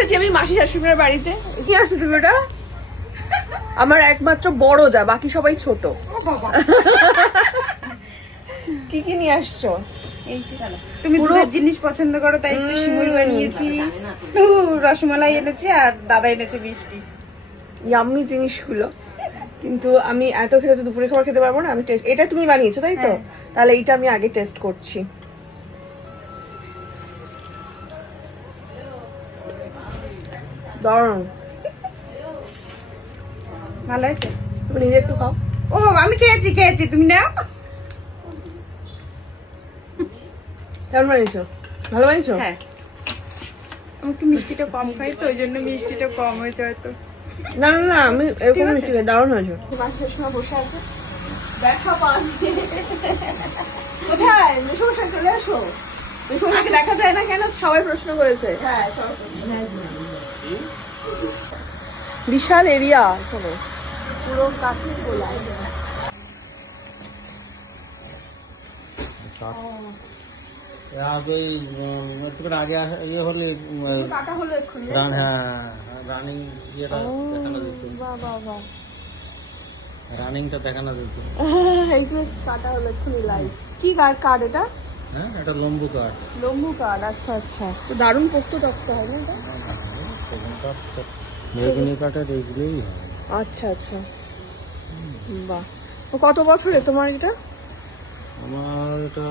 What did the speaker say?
এসেছি আমি মাসি শাশুড়ির বাড়িতে। কি আসছো তুমি? ওটা আমার একমাত্র বড় যা, বাকি সবাই ছোট। কি কি নিয়ে আসছো? তুমি দুধের জিনিস পছন্দ করো তাই একটু সিমুই বানিয়েছি, রসমালাই এনেছি, আর দাদা এনেছে মিষ্টি। ইয়াম্মি জিনিসগুলো, কিন্তু আমি এত খেতে তো দুপুরে খাবার খেতে পারবো না। আমি টেস্ট, এটা তুমি বানিয়েছো তাই তো? তাহলে এইটা আমি আগে টেস্ট করছি। দারুণ, ভালো আছে। তুমি নিজে একটু খাও। ও আমি খেয়েছি, তুমি নাও। কেমন বানিয়েছো? ভালো বানিয়েছো? হ্যাঁ, আমি একটু মিষ্টিটা কম খাই তো ওই জন্য মিষ্টিটা কম হয়েছে হয়তো। না না না, আমি এরকম মিষ্টি খাই, দারুণ হয়েছে। মাসির সময় বসে আছে, দেখা পান কোথায়? মেশোমশাই চলে আসো। মেশোমশাইকে দেখা যায় না কেন সবাই প্রশ্ন করেছে। হ্যাঁ, বিশাল এরিয়া এখানে, পুরো কাঠের গোলা। আগে ইয়ে হলে কাটা হলো এক্ষুনি। রানিং ইয়েটা দেখানো যেত, বাহ বাহ বাহ, রানিংটা দেখানো যেত। এইগুলো কাটা হলো এক্ষুনি লাইভ। কি কার্ড এটা? হ্যাঁ, এটা লম্বু কাঠ। লম্বু কার্ড, আচ্ছা আচ্ছা। তো দারুণ পোক্ত তক্ত হয় না এটা? বেগুনি কাঠের এইগুলোই হয়। আচ্ছা আচ্ছা, বাহ। কত বছরে তোমার এটা? আমার এটা